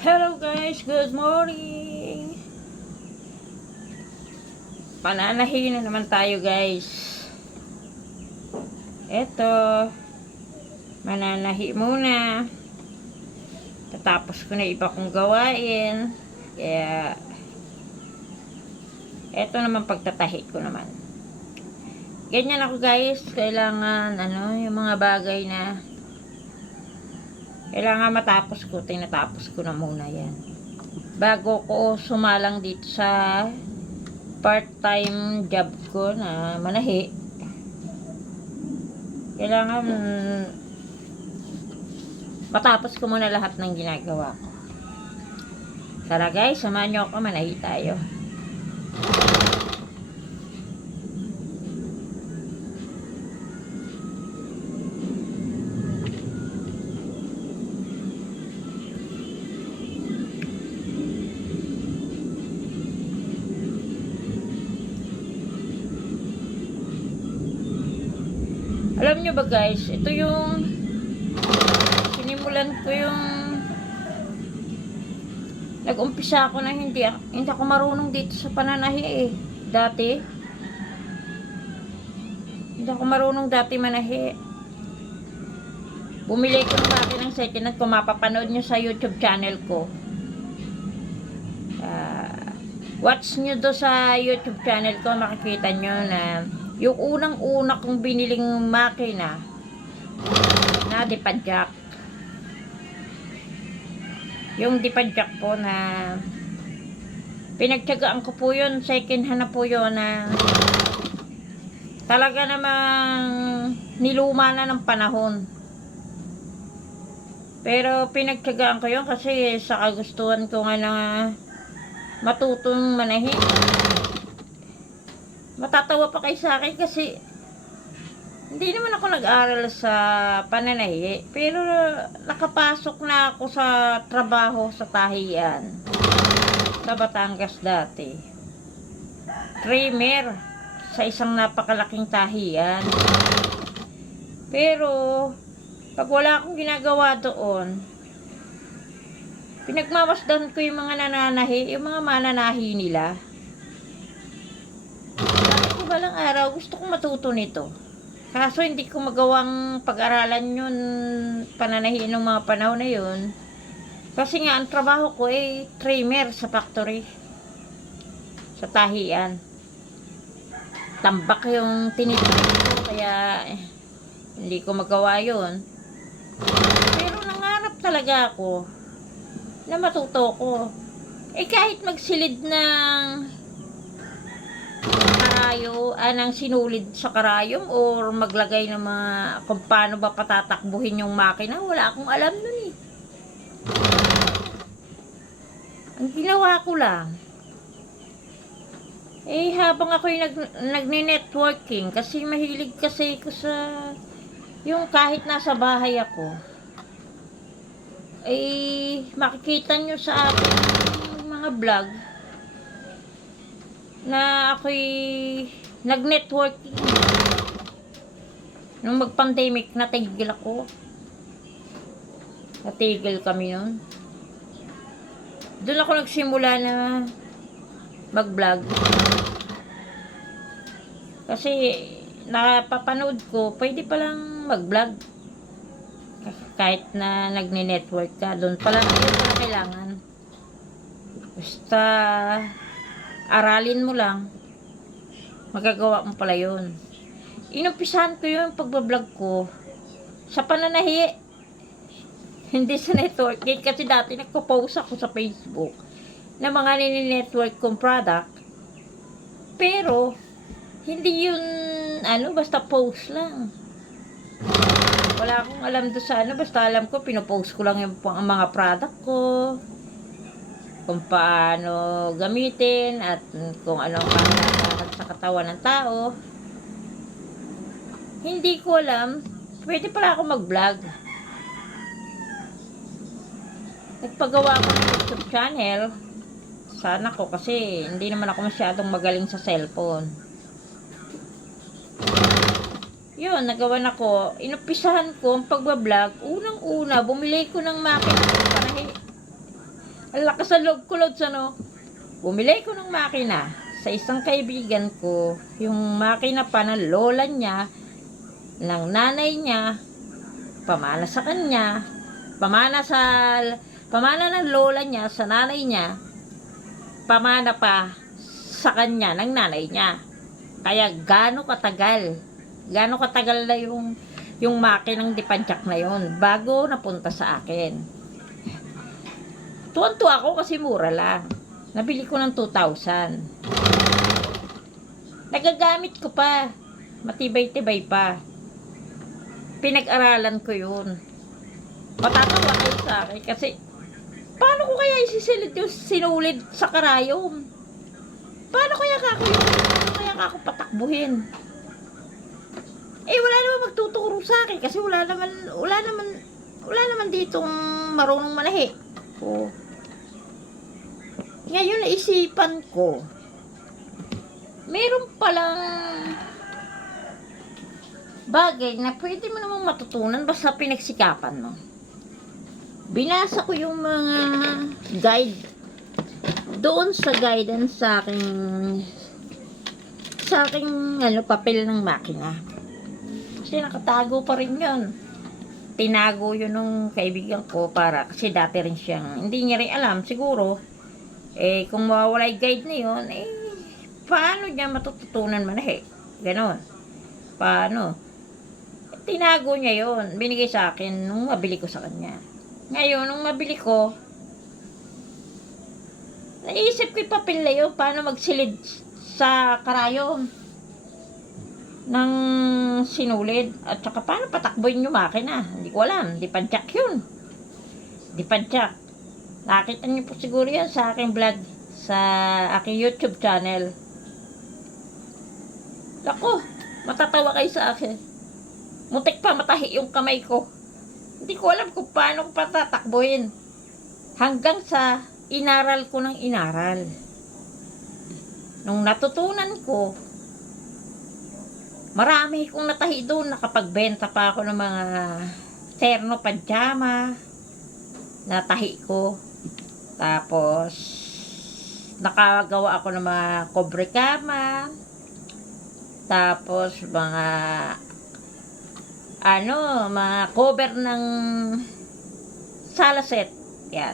Hello guys, good morning. Pananahin na naman tayo guys. Eto, mananahi muna. Tatapos ko na iba kong gawain. Kaya, eto naman pagtatahi ko naman. Ganyan ako guys, kailangan yung mga bagay na kailangan matapos ko, tinatapos ko na muna yan. Bago ko sumalang dito sa part-time job ko na manahi, kailangan matapos ko muna lahat ng ginagawa ko. Tara guys, samahan nyo ako, manahi tayo. Alam nyo ba guys, ito yung sinimulan ko yung nag-umpisa ako na hindi ako marunong dito sa pananahi eh. Dati hindi ako marunong manahi. Bumili ko ng makinang second hand, kung mapapanood nyo sa YouTube channel ko. Watch nyo do sa YouTube channel ko, makikita nyo na yung unang-una kong biniling makina na dipadjak. Yung dipadjak po na pinagtyagaan ko po yun, second hand na po yun na talaga namang niluma na ng panahon. Pero pinagtyagaan ko yun kasi sa kagustuhan ko nga na matutong manahin. Matatawa pa kayo sa akin kasi hindi naman ako nag-aral sa pananahi, pero nakapasok na ako sa trabaho sa tahian sa Batangas dati. Trimmer sa isang napakalaking tahian. Pero pag wala akong ginagawa doon, pinagmamasdan ko yung mga nananahi, yung mga mananahi nila. Balang araw, gusto kong matuto nito. Kaso hindi ko magawang pag-aralan yun, pananahiin ng mga panahon na yun. Kasi nga, ang trabaho ko ay trimmer sa factory. Sa tahian. Tambak yung tinitipid ko, kaya hindi ko magawa yun. Pero nangarap talaga ako na matuto ko. Kahit magsilid ng ng sinulid sa karayom or maglagay ng mga kung paano ba patatakbuhin yung makina, wala akong alam nun eh. Ang ginawa ko lang habang ako'y nagne-networking, kasi mahilig kasi ko sa yung kahit nasa bahay ako makikita nyo sa ating mga vlog na ako'y nag-networking. Nung mag-pandemic, natigil ako. Natigil kami nun. Doon ako nagsimula na mag-vlog. Kasi napapanood ko, pwede palang mag-vlog. Kahit na nagne-network ka, doon palang yun pala kailangan. Basta aralin mo lang, magagawa mo pala yun. Inumpisahan ko yung pagbablog ko sa pananahi, hindi sa networking. Kasi dati nagpo-post ako sa Facebook na mga nini-network kong product, pero hindi yun basta post lang. Wala akong alam doon sa basta alam ko pinopost ko lang yung mga product ko, kung paano gamitin at kung anong kailangan sa katawan ng tao. Hindi ko alam, pwede pala ako mag-vlog. Nagpagawa ko ng YouTube channel. Sana ko kasi hindi naman ako masyadong magaling sa cellphone. Yun, nagawan ako. Inumpisahan ko ang pagbablog. Unang-una, bumili ko ng makina ng panahi. Ang lakas ng loob ko, Lods, ano? Bumili ko ng makina sa isang kaibigan ko. Yung makina pa ng lola niya, ng nanay niya, pamana sa kanya, pamana ng lola niya sa nanay niya, pamana pa sa kanya ng nanay niya. Kaya gaano katagal na yung makinang dipadyak na yon bago napunta sa akin. Tuwan-tuwa ako kasi mura lang. Nabili ko ng 2,000. Nagagamit ko pa. Matibay-tibay pa. Pinag-aralan ko yun. Matatawa kayo sa akin kasi paano ko kaya isisilid yung sinulid sa karayom? Paano kaya ako patakbuhin? Wala naman magtuturo sa akin kasi wala naman ditong marunong manahi. Oh. Ngayon naisipan ko, meron palang bagay na pwede mo namang matutunan basta pinagsikapan mo. Binasa ko yung mga guide doon sa guidance sa aking papel ng makina. Kasi nakatago pa rin yun. Tinago yun nung kaibigan ko kasi dati rin siyang, hindi niya rin alam siguro, kung mawawala yung guide na yun, paano niya matututunan manahe? Ganon. Paano? Tinago niya yun. Binigay sa akin nung mabili ko sa kanya. Ngayon, nung mabili ko, naisip ko yung papel na yun, paano magsilid sa karayom ng sinulid. At saka paano patakboyin yung makina. Hindi ko alam. Di padyak yun. Di padyak. Nakita niyo po siguro yan sa aking vlog. Sa aking YouTube channel. Ako, matatawa kayo sa akin. Mutik pa matahi yung kamay ko. Hindi ko alam kung paano ko patatakboyin. Hanggang sa inaral ko ng inaral. Nung natutunan ko, marami kong natahi doon. Nakapagbenta pa ako ng mga terno pajama. Natahi ko. Tapos, nakagawa ako ng mga kobre kama. Tapos, mga cover ng sala set. Yan.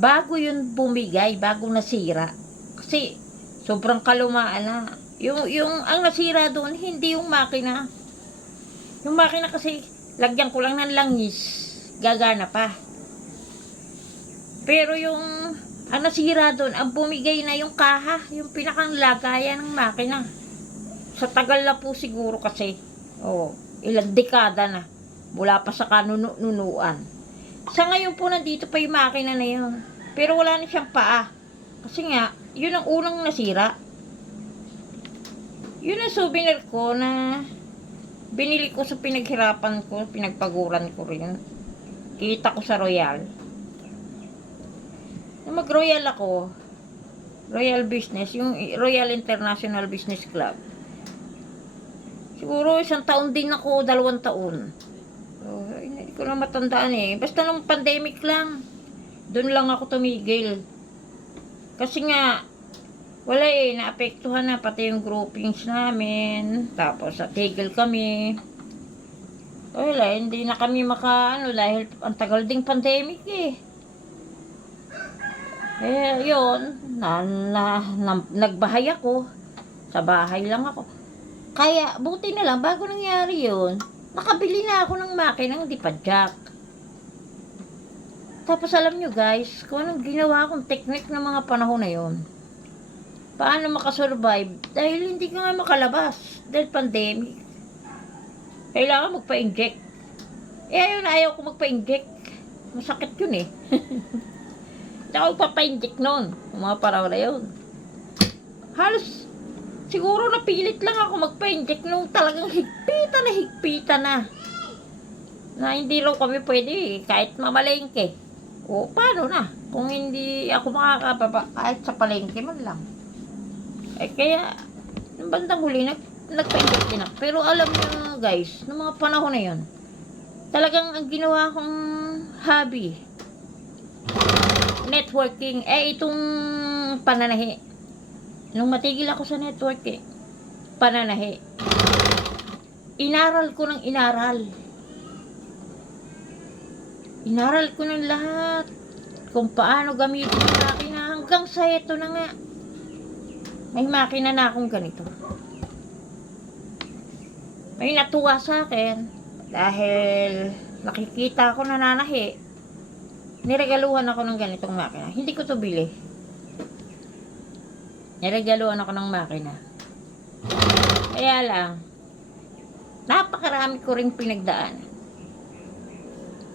Bago yun bumigay, bago nasira. Kasi, sobrang kalumaan na. Ang nasira doon, hindi yung makina. Yung makina kasi, lagyan ko lang ng langis, gagana pa. Pero ang nasira doon, ang bumigay na yung kaha, yung pinakang lagayan ng makina. Sa tagal na po siguro kasi, ilang dekada na, mula pa sa kanunuan. Sa ngayon po, nandito pa yung makina na yun. Pero wala na siyang paa. Kasi nga, yun ang unang nasira. Yun ang souvenir ko na binili ko sa pinaghirapan ko, pinagpaguran ko rin. Kita ko sa Royal. Nung mag-Royal ako, Royal Business, yung Royal International Business Club. Siguro 1 taon din ako, 2 taon. Hindi ko na matandaan Basta nung pandemic lang, doon lang ako tumigil. Kasi nga, wala naapektuhan na pati yung groupings namin. Tapos, natigil kami. Wala, hindi na kami dahil ang tagal ding pandemic yun, nagbahay ako. Sa bahay lang ako. Kaya, buti na lang, bago nangyari yun, nakabili na ako ng makinang dipadyak. Tapos alam nyo guys, kung anong ginawa kong technique ng mga panahon na yun. Paano makasurvive? Dahil hindi ka nga makalabas. Dahil pandemic. Kailangan magpa-inject. Ayaw ko magpa-inject. Masakit yun Hindi ako magpapa-inject noon. Yung mga panahon na yun. Halos, siguro napilit lang ako magpa-inject nung talagang higpita na. Na hindi raw kami pwede kahit mamalengke. Paano na? Kung hindi ako makakababa kahit sa palengke man lang. Kaya, nung bandang huli, nagpa-inject din ako. Pero alam niyo guys, nung mga panahon na yun, talagang ang ginawa kong hobby, networking. Itong pananahi. Nung matigil ako sa networking, pananahi. Inaral ko ng inaral. Inaral ko ng lahat. Kung paano gamitin yung makina. Hanggang sa ito na nga. May makina na akong ganito. May natuwa sa akin. Dahil nakikita ko nananahi. Niregaluhan ako ng ganitong makina. Hindi ko to bili. Niregaluhan ako ng makina. Kaya lang, napakarami ko ring pinagdaan.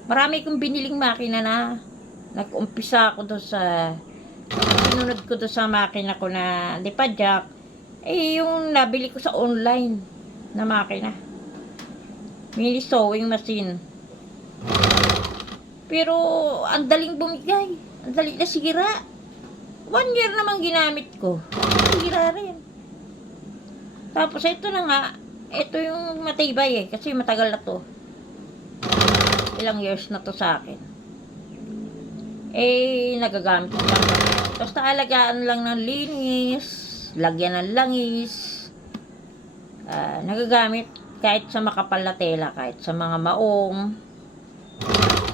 Marami kong biniling makina na nag-umpisa ako doon sa sinunod ko doon sa makina ko na Lipadjak. Yung nabili ko sa online na makina. Mini sewing machine. Pero ang daling bumigay. Ang daling nasira. 1 year naman ginamit ko. Nasira rin. Tapos ito na nga. Ito yung matibay kasi matagal na to. Ilang years na to sa akin. Nagagamit ko lang. Basta alagaan lang ng linis. Lagyan ng langis. Nagagamit kahit sa makapal na tela, kahit sa mga maong.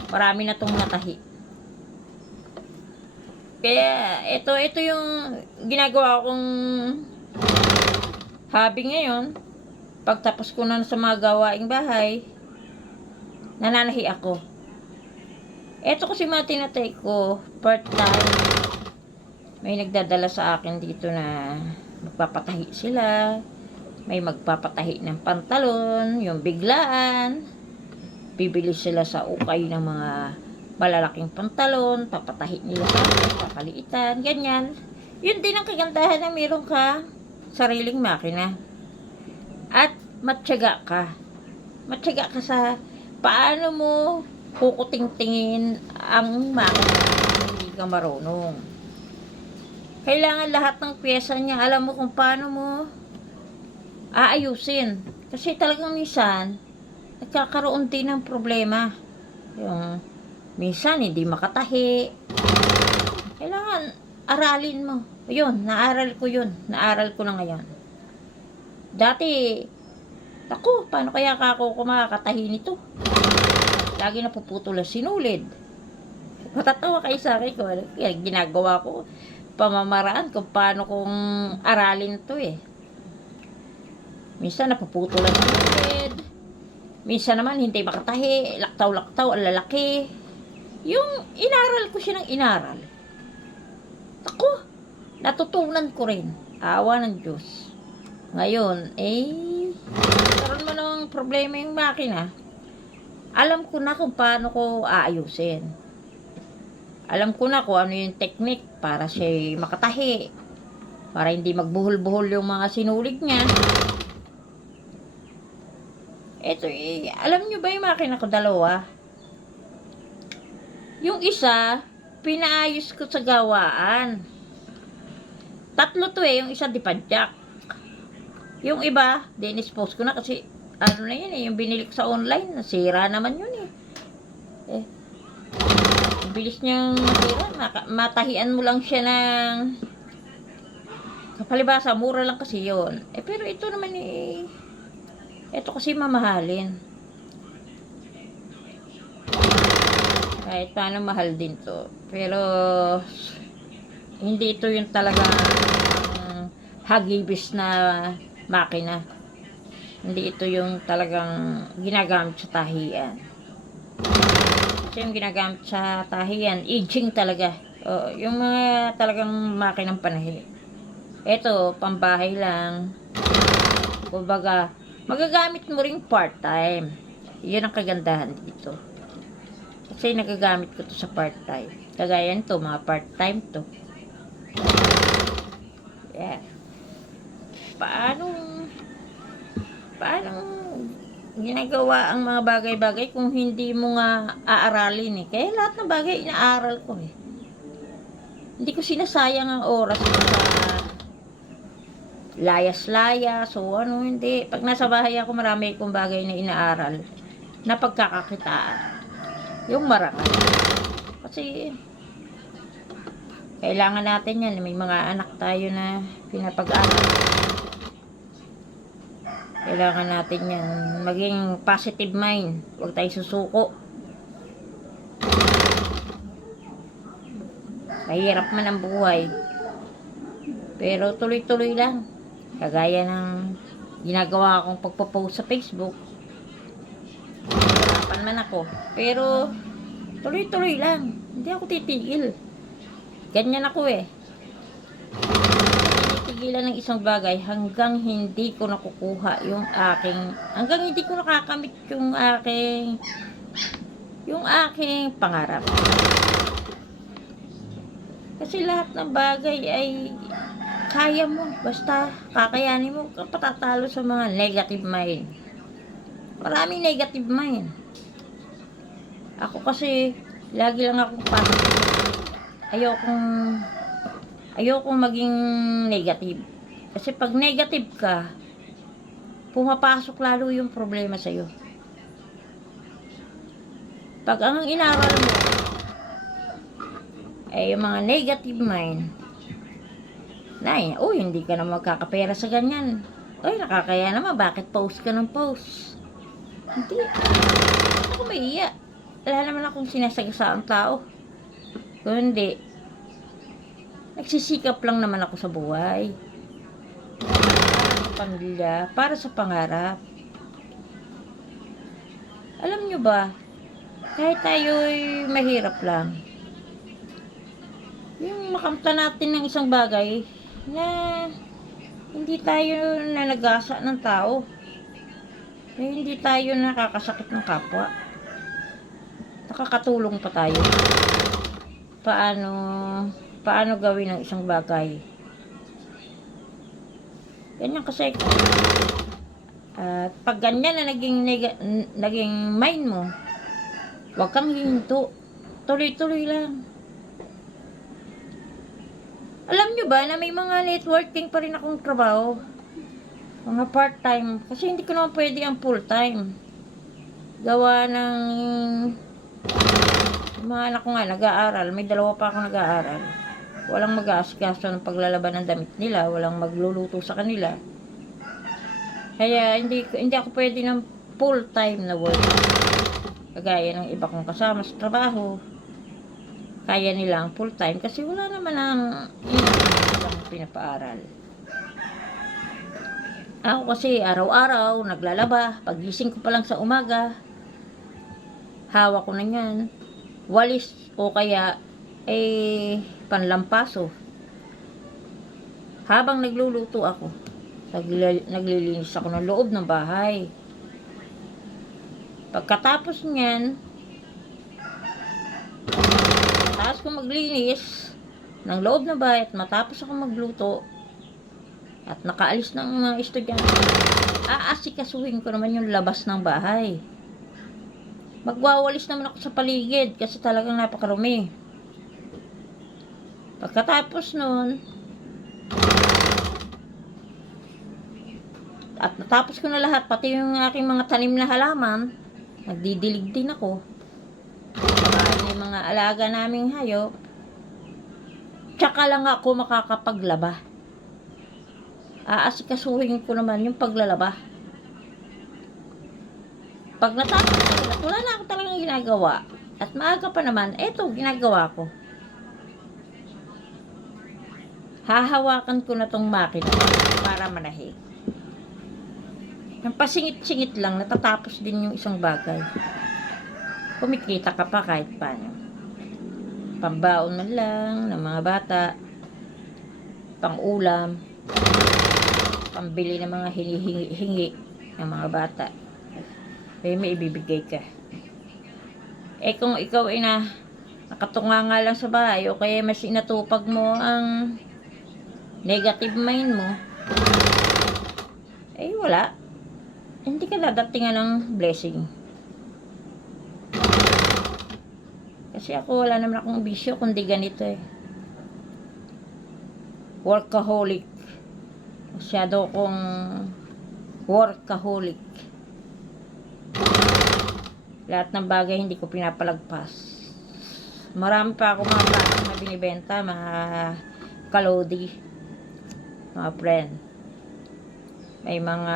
Marami na tong natahi. Kaya ito yung ginagawa kong hobby ngayon. Pagtapos ko na sa mga gawaing bahay, nananahi ako. Ito kasi mga tinatay ko, part-time. May nagdadala sa akin dito na magpapatahi sila. May magpapatahi ng pantalon, yung biglaan. Bibili sila sa ukay ng mga malalaking pantalon, papatahi nila sa akin, papaliitan, ganyan. Yun din ang kagandahan na meron ka sariling makina. At matyaga ka. Matyaga ka sa paano mo kukuting-tingin ang makina kung hindi ka marunong. Kailangan lahat ng pyesa niya, alam mo kung paano mo aayusin. Kasi talagang minsan, nagkakaroon din ng problema. Yung minsan, hindi makatahi. Kailangan, aralin mo. Yun, naaral ko yun. Naaral ko na ngayon. Dati, ako, paano kaya ako makakatahi nito? Lagi napuputol ang sinulid. Matatawa kayo sa akin ko. Ginagawa ko, pamamaraan kung paano kong aralin to Minsan napuputol ang sinulid. Minsan naman hindi makatahi. Laktaw-laktaw, ang lalaki. Yung inaral ko siya ng inaral. Ako, natutunan ko rin. Awa ng Diyos. Ngayon, karoon mo ng problema yung makina. Alam ko na kung paano ko aayusin. Alam ko na kung ano yung technique para siya makatahi. Para hindi magbuhol-buhol yung mga sinulid niya. Ito alam nyo ba yung makina ko dalawa? Yung isa, pinaayos ko sa gawaan. 3 to yung isa Lipadjak. Yung iba, dinispose ko na kasi ano na yun yung binili ko sa online, nasira naman yun bilis niyang masira, matahian mo lang siya ng kapalibasa, mura lang kasi yun. Pero ito naman ito kasi mamahalin. Kahit paano mahal din to. Pero hindi ito yung talagang hagibis na makina. Hindi ito yung talagang ginagamit sa tahian. Kasi yung ginagamit sa tahian, aging talaga. Yung mga talagang makinang panahi. Ito, pambahay lang. Kumbaga, magagamit mo ring part-time. Yun ang kagandahan dito. Kasi nagagamit ko to sa part-time. Kagaya nito, mga part-time to. Yeah. Paano ginagawa ang mga bagay-bagay kung hindi mo nga aaralin Kaya lahat ng bagay inaaral ko Hindi ko sinasayang ang oras ko sa layas-layas hindi. Pag nasa bahay ako, marami akong bagay na inaaral na pagkakakitaan. Yung marangal. Kasi Kailangan natin yan. May mga anak tayo na pinapag-aral. Kailangan natin yan. Maging positive mind. Huwag tayo susuko. Mahirap man ang buhay. Pero tuloy-tuloy lang. Kagaya ng ginagawa akong pagpo-post sa Facebook. Hirapan man ako. Pero tuloy-tuloy lang. Hindi ako titigil. Ganyan ako eh. Titigilan ng isang bagay hanggang hindi ko nakukuha hanggang hindi ko nakakamit yung aking pangarap. Kasi lahat ng bagay ay kaya mo. Basta kakayanin mo. Patatalo sa mga negative mind. Maraming negative mind. Ako kasi, lagi lang akong positive. Ayokong maging negative. Kasi pag negative ka, pumapasok lalo yung problema sa'yo. Pag ang inaral mo ay yung mga negative mind, hindi ka na magkakapera sa ganyan. Nakakaya naman, bakit post ka ng post? Hindi ako maiiya. Wala naman akong sinasagasa ang tao. Kundi, nagsisikap lang naman ako sa buhay. Para sa pamilya, para sa pangarap. Alam nyo ba, kahit tayo'y mahirap lang, yung makamta natin ng isang bagay na hindi tayo nanagasa ng tao, na hindi tayo nakakasakit ng kapwa, nakakatulong pa tayo. Paano gawin ang isang bagay? Ganyan kasi. At pag ganyan na naging mind mo, huwag kang hihinto. Tuloy-tuloy lang. Alam nyo ba na may mga networking pa rin akong trabaho? Mga part-time. Kasi hindi ko naman pwede ang full-time. Gawa ng mga anak ko nga nag-aaral. May 2 pa ako nag-aaral. Walang mag-aasikaso ng paglalaban ng damit nila. Walang magluluto sa kanila. Kaya hindi ako pwede ng full-time na work. Kagaya ng iba kong kasama sa trabaho. Kaya nilang full-time kasi wala naman ang pinapaaral. Ako kasi araw-araw naglalaba. Pagising ko pa lang sa umaga, hawak ko na yan. Walis o kaya panlampaso. Habang nagluluto ako, naglilinis ako ng loob ng bahay. Pagkatapos niyan, tapos ko maglinis ng loob ng bahay at matapos ako magluto at nakaalis ng mga estudyante, aasikasuhin ko naman yung labas ng bahay. Magwawalis naman ako sa paligid kasi talagang napakarumi. Pagkatapos nun, at natapos ko na lahat, pati yung aking mga tanim na halaman, nagdidilig din ako. May mga alaga naming hayop, tsaka lang ako makakapaglaba. Aasikasuhin ko naman yung paglalaba. Pag natapos ko, wala na ako talagang ginagawa. At maaga pa naman, eto, ginagawa ko. Hahawakan ko na tong makina para manahig. Ang pasingit-singit lang, natatapos din yung isang bagay. Kumikita ka pa kahit paano. Pambaon man lang ng mga bata, pang-ulam, pambili ng mga hingi ng mga bata. Kaya may ibibigay ka. Kung ikaw ay nakatunga nga lang sa bahay o kaya mas inatupag mo ang negative mind mo, wala. Hindi ka dadatingan ng blessing. Kasi ako wala naman akong bisyo kundi ganito workaholic. Masyado akong workaholic. Lahat ng bagay hindi ko pinapalagpas. Marami pa ako mga product na binibenta, mga kalodi, mga friend. May mga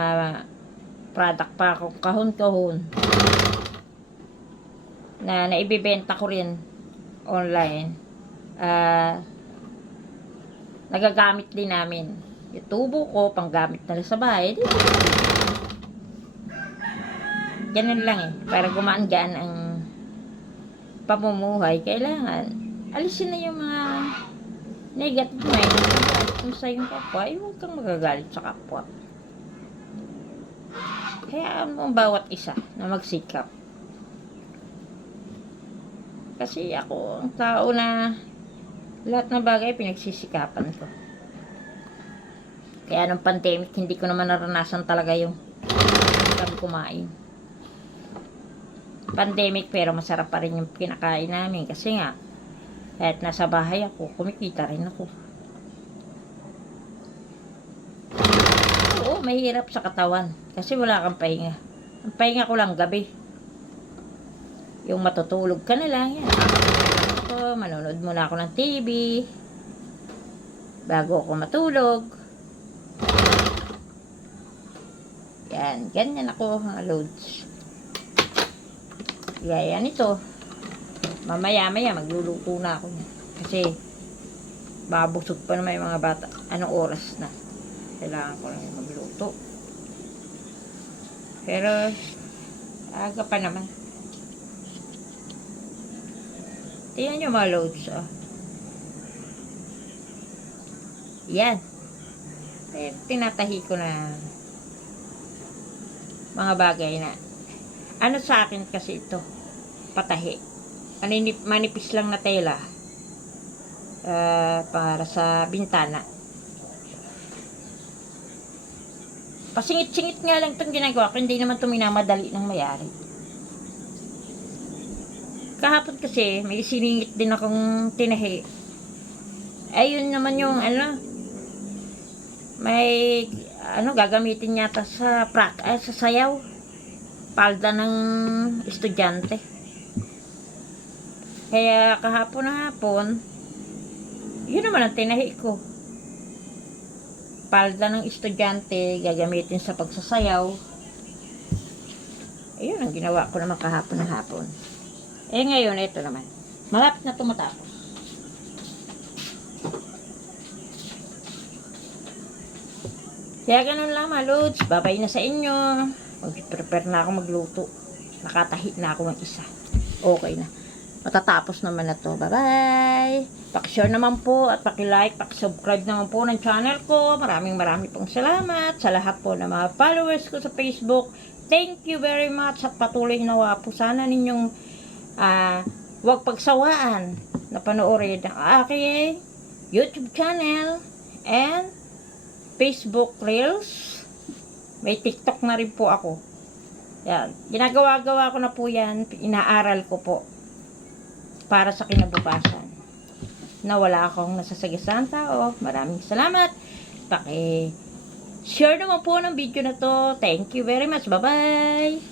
product pa ako kahon-kahon na naibibenta ko rin online. Nagagamit din namin. Yung tubo ko, panggamit nila sa bahay. Ganun lang eh. Para gumaan-gaan ang pamumuhay, kailangan alisin na yung mga negative mind. Magalit mo sa yung kapwa, huwag kang magagalit sa kapwa. Kaya ang bawat isa na magsikap. Kasi ako, ang tao na lahat ng bagay pinagsisikapan ko. Kaya nung pandemic, hindi ko naman naranasan talaga yung kami kumain. Pandemic, pero masarap pa rin yung kinakain namin. Kasi nga, kahit nasa bahay ako, kumikita rin ako. Oo, mahirap sa katawan. Kasi wala kang pahinga. Ang pahinga ko lang gabi. Yung matutulog ka na lang yan. Ako, manonood muna ako ng TV bago ako matulog. Yan, ganyan ako mga loads. Gaya nito. Mamaya-maya magluluto na ako niya. Kasi babusog pa naman yung mga bata. Anong oras na? Kailangan ko lang magluto. Pero aga pa naman. Tingnan nyo mga loads, oh. Yan. Eh, tinatahi ko na mga bagay na ano sa akin kasi ito, patahi. Manipis lang na tela para sa bintana. Pasingit-singit nga lang itong ginagawa ko, hindi naman ito minamadali ng mayari. Kahapon kasi, may siningit din akong tinahi. Ayun naman yung may gagamitin yata sa sa sayaw. Palda ng estudyante. Kaya kahapon na hapon, yun naman ang tinahi ko. Palda ng estudyante, gagamitin sa pagsasayaw. Ayun ang ginawa ko naman kahapon na hapon. Eh ngayon, ito naman. Malapit na tumatapos. Kaya ganun lang mga loads. Babay na sa inyo. Mag-prepare na ako magluto. Nakatahi na ako ng isa. Okay na. Matatapos naman na to. Bye-bye! Paki-share naman po at paki-like, paki-subscribe naman po ng channel ko. Maraming pong salamat sa lahat po ng mga followers ko sa Facebook. Thank you very much at patuloy nawa po sana ninyong huwag pagsawaan na panoorin ang aking YouTube channel and Facebook Reels. May TikTok na rin po ako. Yan. Ginagawa-gawa ko na po yan. Inaaral ko po. Para sa kinabukasan. Na wala akong nasasagasaan tao. Maraming salamat. Paki-share naman po ng video na to. Thank you very much. Bye-bye.